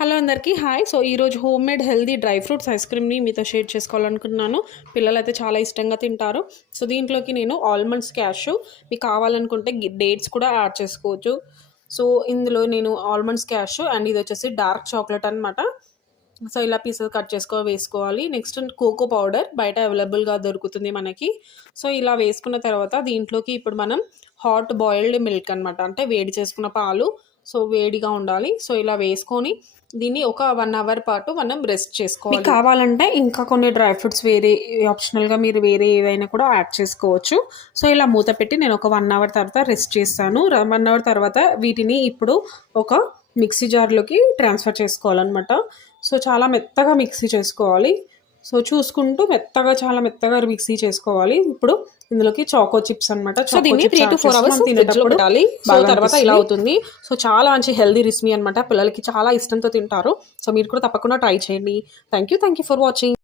Hello అందరికీ hi. So ఈరోజు homemade healthy dry fruits ice క్రీమ్ని మీతో షేర్ చేసుకోవాలనుకుంటున్నాను. పిల్లలైతే చాలా ఇష్టంగా తింటారు. సో దీంట్లోకి నేను ఆల్మండ్స్, క్యాష్యూ, మీకు కావాలనుకుంటే డేట్స్ కూడా యాడ్ చేసుకోవచ్చు. సో ఇందులో నేను ఆల్మండ్స్, క్యాష్యూ అండ్ ఇది వచ్చేసి డార్క్ చాక్లెట్ అనమాట. సో ఇలా పీసెస్ కట్ వేసుకోవాలి. నెక్స్ట్ కోకో పౌడర్ బయట అవైలబుల్గా దొరుకుతుంది మనకి. సో ఇలా వేసుకున్న తర్వాత దీంట్లోకి ఇప్పుడు మనం హాట్ బాయిల్డ్ మిల్క్ అనమాట, అంటే వేడి చేసుకున్న పాలు. సో వేడిగా ఉండాలి. సో ఇలా వేసుకొని దీన్ని ఒక 1 అవర్ పాటు మనం రెస్ట్ చేసుకోవాలి. మీకు కావాలంటే ఇంకా కొన్ని డ్రై ఫ్రూట్స్ వేరే ఆప్షనల్గా మీరు వేరే ఏవైనా కూడా యాడ్ చేసుకోవచ్చు. సో ఇలా మూత పెట్టి నేను ఒక 1 అవర్ తర్వాత రెస్ట్ చేస్తాను. 1 అవర్ తర్వాత వీటిని ఇప్పుడు ఒక మిక్సీ జార్లోకి ట్రాన్స్ఫర్ చేసుకోవాలన్నమాట. సో చాలా మెత్తగా మిక్సీ చేసుకోవాలి. సో చూసుకుంటూ చాలా మెత్తగా మిక్సీ చేసుకోవాలి. ఇప్పుడు ఇందులోకి చాకో చిప్స్ అనమాట. సో దీన్ని 3 to 4 అవర్స్ తినేటప్పుడు పెట్టాలి. సో తర్వాత ఇలా అవుతుంది. సో చాలా మంచి హెల్దీ రెసిపీ అనమాట. పిల్లలకి చాలా ఇష్టంతో తింటారు. సో మీరు కూడా తప్పకుండా ట్రై చేయండి. Thank you for watching.